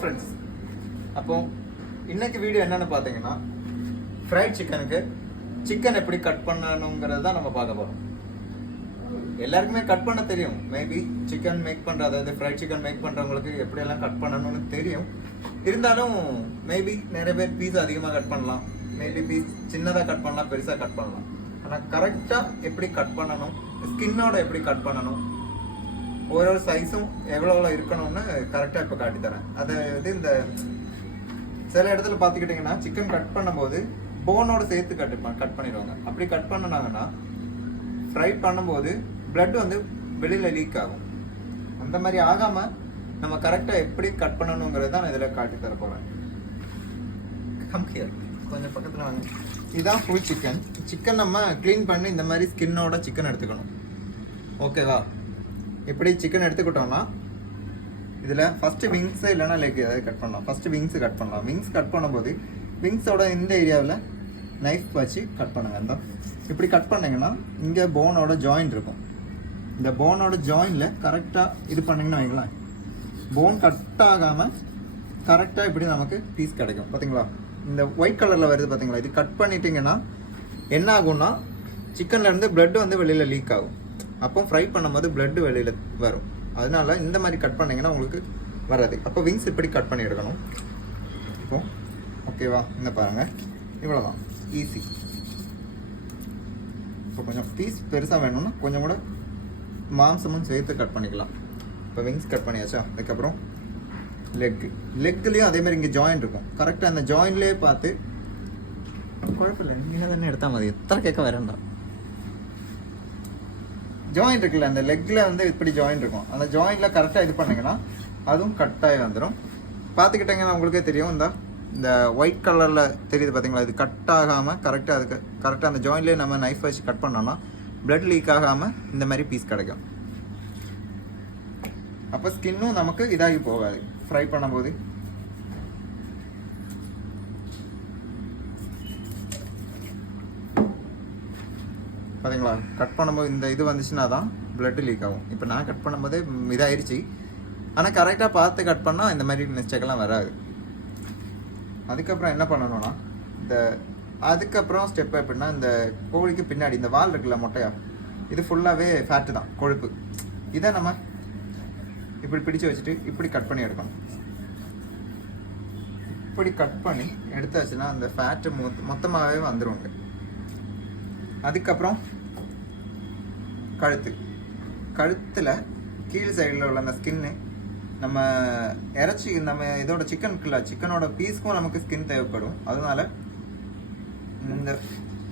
Friends, அப்போ இன்னைக்கு video என்னன்னு பார்த்தீங்கன்னா, ஃப்ரைட் சிக்கனுக்கு சிக்கன் எப்படி கட் பண்ணணுங்கிறது தான் நம்ம பார்க்க போகிறோம். எல்லாருக்குமே கட் பண்ண தெரியும். மேபி சிக்கன் மேக் பண்ணுற, அதாவது ஃப்ரைட் சிக்கன் மேக் பண்ணுறவங்களுக்கு எப்படியெல்லாம் கட் பண்ணணும்னு தெரியும். இருந்தாலும் மேபி நிறைய பேர் பீஸ் அதிகமாக கட் பண்ணலாம், மேபி பீஸ் சின்னதாக கட் பண்ணலாம், பெருசாக கட் பண்ணலாம். ஆனால் கரெக்டாக எப்படி கட் பண்ணணும், ஸ்கின்னோட எப்படி கட் பண்ணணும், ஒரு சைஸும் எவ்வளோ இருக்கணும்னு கரெக்டாக இப்போ காட்டித்தரேன். அது இந்த சில இடத்துல பார்த்துக்கிட்டிங்கன்னா சிக்கன் கட் பண்ணும்போது போனோட சேர்த்து கட் பண்ணிடுவாங்க. அப்படி கட் பண்ணினாங்கன்னா ஃப்ரை பண்ணும்போது பிளட் வந்து வெளியில் லீக் ஆகும். அந்த மாதிரி ஆகாமல் நம்ம கரெக்டாக எப்படி கட் பண்ணணுங்கிறது தான் நான் இதில் காட்டித்தர போகிறேன். கொஞ்சம் பக்கத்தில் வாங்க. இதுதான் ஃபுல் சிக்கன். சிக்கன் நம்ம க்ளீன் பண்ணி இந்த மாதிரி ஸ்கின்னோட சிக்கன் எடுத்துக்கணும். ஓகேவா? இப்படி சிக்கன் எடுத்துக்கிட்டோம்னா இதில் ஃபஸ்ட்டு விங்ஸு இல்லைனா லெக் ஏதாவது கட் பண்ணலாம். ஃபஸ்ட்டு விங்ஸு கட் பண்ணலாம். விங்ஸ் கட் பண்ணும்போது விங்ஸோட இந்த ஏரியாவில் நைஃப் வச்சு கட் பண்ணுங்க. இந்த இப்படி கட் பண்ணிங்கன்னா இங்கே போனோட ஜாயிண்ட் இருக்கும். இந்த போனோட ஜாயிண்டில் கரெக்டாக இது பண்ணிங்கன்னா வைங்களேன், போன் கட் ஆகாமல் கரெக்டாக இப்படி நமக்கு பீஸ் கிடைக்கும். பார்த்தீங்களா? இந்த ஒயிட் கலரில் வருது பார்த்தீங்களா? இது கட் பண்ணிட்டீங்கன்னா என்ன ஆகும்னா சிக்கன்லேருந்து பிளட் வந்து வெளியில் லீக் ஆகும். அப்போ ஃப்ரை பண்ணும்போது பிளட்டு வெளியில் வரும். அதனால இந்த மாதிரி கட் பண்ணிங்கன்னா உங்களுக்கு வராது. அப்போ விங்ஸ் இப்படி கட் பண்ணி எடுக்கணும். இப்போ ஓகேவா? இந்த பாருங்கள், இவ்வளோதான், ஈஸி. இப்போ கொஞ்சம் பீஸ் பெருசாக வேணும்னா கொஞ்சம் கூட மாம்சமும் சேர்த்து கட் பண்ணிக்கலாம். இப்போ விங்ஸ் கட் பண்ணியாச்சா? அதுக்கப்புறம் லெக்லேயும் அதேமாதிரி இங்கே ஜாயிண்ட் இருக்கும். கரெக்டாக அந்த ஜாயின்ட்லேயே பார்த்து, குழப்பமில்லை, நீங்கள் தானே எடுத்தால் மாதிரி எத்தனை கேட்க வேண்டாம். ஜாயிண்ட் இருக்குல்ல, அந்த லெக்கில் வந்து இப்படி ஜாயிண்ட் இருக்கும். அந்த ஜாயிண்டில் கரெக்டாக இது பண்ணிங்கன்னா அதுவும் கட்டாகி வந்துடும். பார்த்துக்கிட்டிங்கன்னா உங்களுக்கே தெரியும். இந்த ஒயிட் கலரில் தெரியுது பார்த்தீங்களா? இது கட் ஆகாமல் கரெக்டாக அந்த ஜாயின்ட்லேயே நம்ம நைஃப் வச்சு கட் பண்ணோம்னா பிளட் லீக் ஆகாமல் இந்த மாதிரி பீஸ் கிடைக்கும். அப்போ ஸ்கின்னும் நமக்கு இதாகி போகாது ஃப்ரை பண்ணும்போது. பார்த்தீங்களா? கட் பண்ணும்போது இந்த இது வந்துச்சுன்னா தான் பிளட்டு லீக் ஆகும். இப்போ நான் கட் பண்ணும்போதே இதாகிடுச்சு. ஆனால் கரெக்டாக பார்த்து கட் பண்ணால் இந்த மாதிரி மிஸ்டேக்கெல்லாம் வராது. அதுக்கப்புறம் என்ன பண்ணணும்னா, அதுக்கப்புறம் ஸ்டெப் எப்படின்னா, இந்த கோழிக்கு பின்னாடி இந்த வால் இருக்குல்ல, மொட்டையா, இது ஃபுல்லாகவே ஃபேட்டு தான், கொழுப்பு. இதை நம்ம இப்படி பிடிச்சு வச்சுட்டு இப்படி கட் பண்ணி எடுக்கணும். இப்படி கட் பண்ணி எடுத்தாச்சுன்னா அந்த ஃபேட்டு மொத்தமாகவே வந்துடுவாங்க. அதுக்கப்புறம் கழுத்தில் கீழ் சைடில் உள்ள அந்த ஸ்கின்னு, நம்ம இறைச்சி, நம்ம இதோட சிக்கனோட பீஸ்க்கும் நமக்கு ஸ்கின் தேவைப்படும். அதனால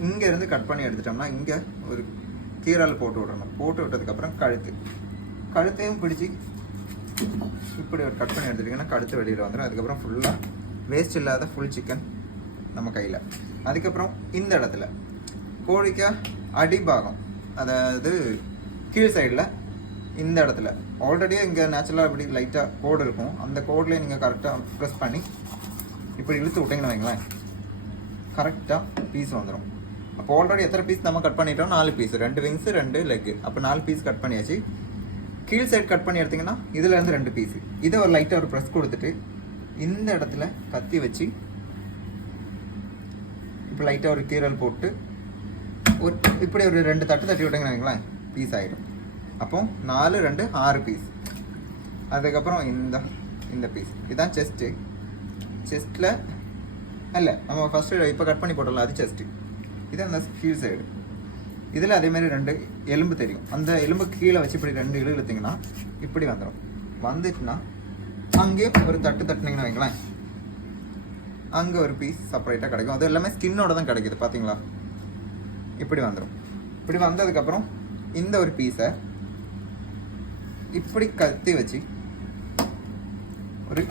இங்கேருந்து கட் பண்ணி எடுத்துட்டோம்னா இங்கே ஒரு கீரால் போட்டு விடணும். போட்டு விட்டதுக்கப்புறம் கழுத்தையும் பிடிச்சி இப்படி ஒரு கட் பண்ணி எடுத்துட்டிங்கன்னா கழுத்து வெளியில் வந்துடும். அதுக்கப்புறம் ஃபுல்லாக வேஸ்ட் இல்லாத ஃபுல் சிக்கன் நம்ம கையில். அதுக்கப்புறம் இந்த இடத்துல கோழிக்கு அடிபாகம், அதாவது கீழ் சைடில் இந்த இடத்துல ஆல்ரெடியே இங்கே நேச்சுரலாக இப்படி லைட்டாக கோடு இருக்கும். அந்த கோட்லேயே நீங்கள் கரெக்டாக ப்ரெஸ் பண்ணி இப்படி இழுத்து விட்டிங்கன்னு வைங்களேன், கரெக்டாக பீஸ் வந்துடும். அப்போ ஆல்ரெடி எத்தனை பீஸ் நம்ம கட் பண்ணிட்டோம்? 4 பீஸ், 2 விங்ஸு 2 லெக்கு. அப்போ 4 பீஸ் கட் பண்ணியாச்சு. கீழ் சைடு கட் பண்ணி எடுத்திங்கன்னா இதுலேருந்து 2 பீஸு. இதை ஒரு லைட்டாக ஒரு ப்ரெஸ் கொடுத்துட்டு இந்த இடத்துல கத்தி வச்சு இப்போ லைட்டாக ஒரு கீரல் போட்டு இப்படி ஒரு 2 தட்டு தட்டி விட்டிங்கன்னு வைங்களேன், பீஸ் ஆகிடும். அப்போ 4, 2, 6 பீஸ். அதுக்கப்புறம் இந்த பீஸ் இதுதான் செஸ்ட்டில் இல்லை, நம்ம ஃபஸ்ட்டு இப்போ கட் பண்ணி போட்டோம்ல, அது செஸ்ட்டு. இது அந்த கீழ் சைடு. இதில் அதேமாதிரி 2 எலும்பு தெரியும். அந்த எலும்பு கீழே வச்சு இப்படி 2 இழுத்தீங்கன்னா இப்படி வந்துடும். வந்துட்டுனா அங்கேயும் ஒரு தட்டினீங்கன்னு வைங்களேன், அங்கே ஒரு பீஸ் செப்பரேட்டாக கிடைக்கும். அது எல்லாமே ஸ்கின்னோட தான் கிடைக்குது. பார்த்தீங்களா? இப்படி வந்துடும். இப்படி வந்ததுக்கப்புறம் இந்த ஒரு பீஸை இப்படி கத்தி வச்சு ஒரு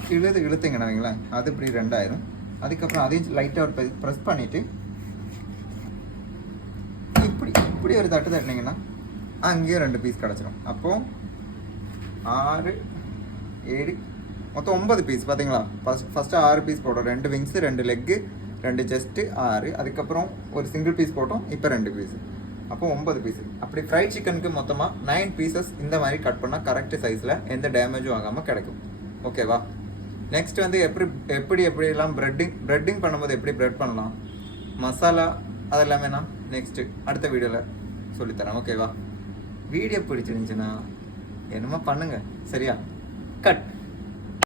இழுத்தீங்கன்னா வைங்களேன், அது இப்படி 2 ஆயிரும். அதுக்கப்புறம் அதையும் லைட்டாக ஒரு ப்ரெஸ் பண்ணிவிட்டு இப்படி ஒரு தட்டினீங்கன்னா அங்கேயும் 2 பீஸ் கிடச்சிடும். அப்போது 6, 7, மொத்தம் 9 பீஸ். பார்த்தீங்களா? ஃபஸ்ட்டு 6 பீஸ் போட்டோம். 2 விங்ஸு, 2 லெக்கு, 2 செஸ்ட்டு, 6. அதுக்கப்புறம் ஒரு சிங்கிள் பீஸ் போட்டோம். இப்போ 2 பீஸு. அப்போ 9 பீஸ். அப்படி ஃப்ரைட் சிக்கனுக்கு மொத்தமாக 9 பீசஸ் இந்த மாதிரி கட் பண்ணால் கரெக்ட் சைஸில் எந்த டேமேஜும் ஆகாமல் கிடைக்கும். ஓகேவா? நெக்ஸ்ட் வந்து எப்படிலாம் ப்ரெட்டிங் பண்ணும்போது எப்படி ப்ரெட் பண்ணலாம், மசாலா அதெல்லாமே நான் நெக்ஸ்ட்டு அடுத்த வீடியோவில் சொல்லித்தரேன். ஓகேவா? வீடியோ பிடிச்சிருந்துச்சுன்னா என்னமோ பண்ணுங்க. சரியா? கட்.